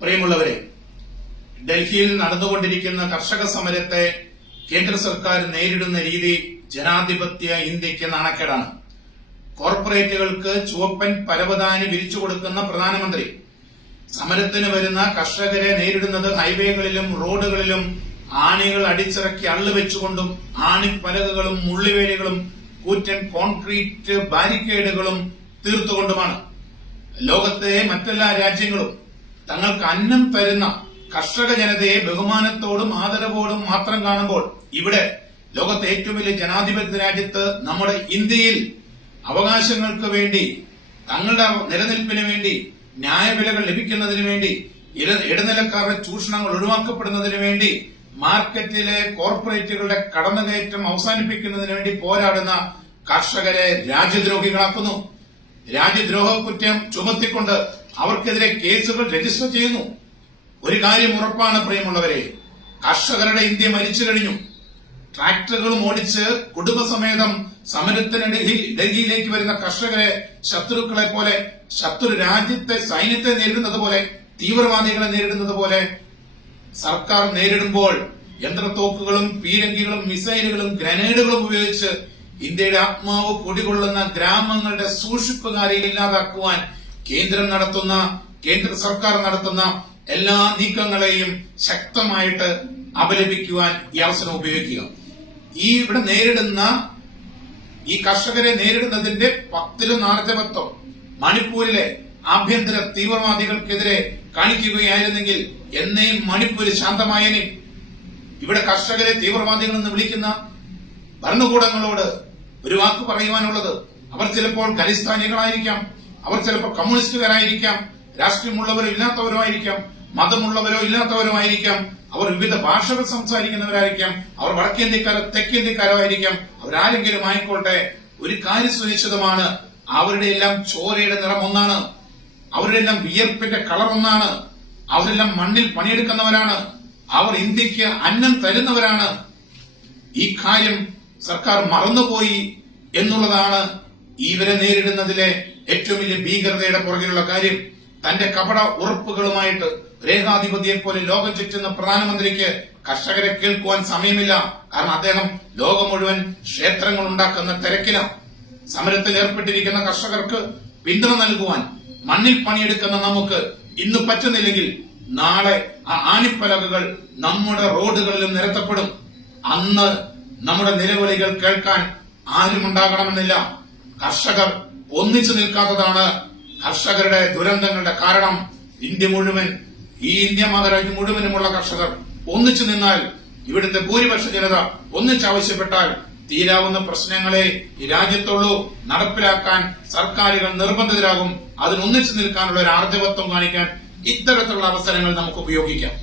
പ്രിയമുള്ളവരെ ഡൽഹിയിൽ നടന്നുകൊണ്ടിരിക്കുന്ന കർഷക സമരത്തെ കേന്ദ്ര സർക്കാർ നേരിടുന്ന രീതി ജനാധിപത്യ ഇന്ത്യയ്ക്ക് നാണക്കേടാണ്. കോർപ്പറേറ്റുകൾക്ക് ചുവപ്പൻ പരവതാനി വിരിച്ചു കൊടുക്കുന്ന പ്രധാനമന്ത്രി സമരത്തിന് വരുന്ന കർഷകരെ നേരിടുന്നത് ഹൈവേകളിലും റോഡുകളിലും ആണികൾ അടിച്ചിറക്കി അള്ളുവെച്ചുകൊണ്ടും ആണിപ്പലകകളും മുള്ളിവേലികളും കൂറ്റൻ കോൺക്രീറ്റ് ബാരിക്കേഡുകളും തീർത്തുകൊണ്ടുമാണ്. ലോകത്തെ മറ്റെല്ലാ രാജ്യങ്ങളും തങ്ങൾക്ക് അന്നം തരുന്ന കർഷക ജനതയെ ബഹുമാനത്തോടും ആദരവോടും മാത്രം കാണുമ്പോൾ ഇവിടെ ലോകത്തെ ഏറ്റവും വലിയ ജനാധിപത്യ രാജ്യത്ത് നമ്മുടെ ഇന്ത്യയിൽ അവകാശങ്ങൾക്ക് വേണ്ടി തങ്ങളുടെ നിലനിൽപ്പിന് വേണ്ടി ന്യായവിലകൾ ലഭിക്കുന്നതിന് വേണ്ടി ഇടനിലക്കാരുടെ ചൂഷണങ്ങൾ ഒഴിവാക്കപ്പെടുന്നതിന് വേണ്ടി മാർക്കറ്റിലെ കോർപ്പറേറ്റുകളുടെ കടന്നുകയറ്റം അവസാനിപ്പിക്കുന്നതിന് വേണ്ടി പോരാടുന്ന കർഷകരെ രാജ്യദ്രോഹികളാക്കുന്നു. രാജ്യദ്രോഹ കുറ്റം ചുമത്തിക്കൊണ്ട് അവർക്കെതിരെ കേസുകൾ രജിസ്റ്റർ ചെയ്യുന്നു. ഒരു കാര്യം ഉറപ്പാണ് പ്രിയമുള്ളവരെ. കർഷകരുടെ ഇന്ത്യ മരിച്ചു കഴിഞ്ഞു. ട്രാക്ടറുകളും ഓടിച്ച് കുടുംബസമേതം സമരത്തിന് ഡൽഹി ഡൽഹിയിലേക്ക് വരുന്ന കർഷകരെ ശത്രുക്കളെ പോലെ ശത്രു രാജ്യത്തെ സൈന്യത്തെ നേരിടുന്നത് പോലെ തീവ്രവാദികളെ നേരിടുന്നത് പോലെ സർക്കാർ നേരിടുമ്പോൾ യന്ത്രത്തോക്കുകളും പീരങ്കികളും മിസൈലുകളും ഗ്രനേഡുകളും ഉപയോഗിച്ച് ഇന്ത്യയുടെ ആത്മാവ് കൊടികൊള്ളുന്ന ഗ്രാമങ്ങളുടെ സൂക്ഷിപ്പുകാരെ ഇല്ലാതാക്കുവാൻ കേന്ദ്രം നടത്തുന്ന കേന്ദ്ര സർക്കാർ നടത്തുന്ന എല്ലാ നീക്കങ്ങളെയും ശക്തമായിട്ട് അപലപിക്കുവാൻ ഈ അവസരം ഉപയോഗിക്കുക. ഈ ഇവിടെ നേരിടുന്ന ഈ കർഷകരെ നേരിടുന്നതിന്റെ പത്തിലും പത്തോ മണിപ്പൂരിലെ ആഭ്യന്തര തീവ്രവാദികൾക്കെതിരെ കാണിക്കുകയായിരുന്നെങ്കിൽ എന്നെയും മണിപ്പൂര് ശാന്തമായനെ. ഇവിടെ കർഷകരെ തീവ്രവാദികൾ എന്ന് വിളിക്കുന്ന ഭരണകൂടങ്ങളോട് ഒരു വാക്ക് പറയുവാനുള്ളത്. അവർ ചിലപ്പോൾ ഖലിസ്ഥാനികളായിരിക്കാം. അവർ ചിലപ്പോൾ കമ്മ്യൂണിസ്റ്റുകാരായിരിക്കാം രാഷ്ട്രീയമുള്ളവരോ ഇല്ലാത്തവരോ ആയിരിക്കാം മതമുള്ളവരോ ഇല്ലാത്തവരോ ആയിരിക്കാം അവർ വിവിധ ഭാഷകൾ സംസാരിക്കുന്നവരായിരിക്കാം അവർ വടക്കേന്ത്യക്കാരോ തെക്കേന്ത്യക്കാരോ ആയിരിക്കാം. അവരാരെങ്കിലും ആയിക്കോട്ടെ ഒരു കാര്യം സുനിശ്ചിതമാണ് അവരുടെ എല്ലാം ചോരയുടെ നിറം ഒന്നാണ് അവരുടെ എല്ലാം വിയർപ്പിന്റെ കളർ ഒന്നാണ് അവരെല്ലാം മണ്ണിൽ പണിയെടുക്കുന്നവരാണ് അവർ ഇന്ത്യയ്ക്ക് അന്നം തരുന്നവരാണ്. ഈ കാര്യം സർക്കാർ മറന്നുപോയി എന്നുള്ളതാണ് ഇവരെ നേരിടുന്നതിലെ ഏറ്റവും വലിയ ഭീകരതയുടെ പുറകിലുള്ള കാര്യം തന്റെ കപട ഉറപ്പുകളുമായിട്ട് രേഖാധിപതിയെ പോലെ ലോകം ചുറ്റുന്ന പ്രധാനമന്ത്രിക്ക് കർഷകരെ കേൾക്കുവാൻ സമയമില്ല. കാരണം അദ്ദേഹം ലോകം മുഴുവൻ ക്ഷേത്രങ്ങൾ ഉണ്ടാക്കുന്ന തിരക്കിലാണ് സമരത്തിൽ ഏർപ്പെട്ടിരിക്കുന്ന കർഷകർക്ക് പിന്തുണ നൽകുവാൻ മണ്ണിൽ പണിയെടുക്കുന്ന നമുക്ക് ഇന്ന് പറ്റുന്നില്ലെങ്കിൽ നാളെ ആ ആണിപ്പലകകൾ നമ്മുടെ റോഡുകളിലും നിരത്തപ്പെടും. അന്ന് നമ്മുടെ നിലവിളികൾ കേൾക്കാൻ ആരും ഉണ്ടാകണമെന്നില്ല കർഷകർ ഒന്നിച്ചു നിൽക്കാത്തതാണ് കർഷകരുടെ ദുരന്തങ്ങളുടെ കാരണം. ഇന്ത്യ മുഴുവൻ ഈ ഇന്ത്യ മഹാരാജ്യം മുഴുവനുമുള്ള കർഷകർ ഒന്നിച്ചു നിന്നാൽ ഇവിടുത്തെ ഭൂരിപക്ഷ ജനത ഒന്നിച്ചാവശ്യപ്പെട്ടാൽ തീരാവുന്ന പ്രശ്നങ്ങളെ ഈ രാജ്യത്തുള്ളൂ. നടപ്പിലാക്കാൻ സർക്കാരുകൾ നിർബന്ധിതരാകും. അതിനൊന്നിച്ചു നിൽക്കാനുള്ള ഒരു ആർജവത്വം കാണിക്കാൻ ഇത്തരത്തിലുള്ള അവസരങ്ങൾ നമുക്ക് ഉപയോഗിക്കാം.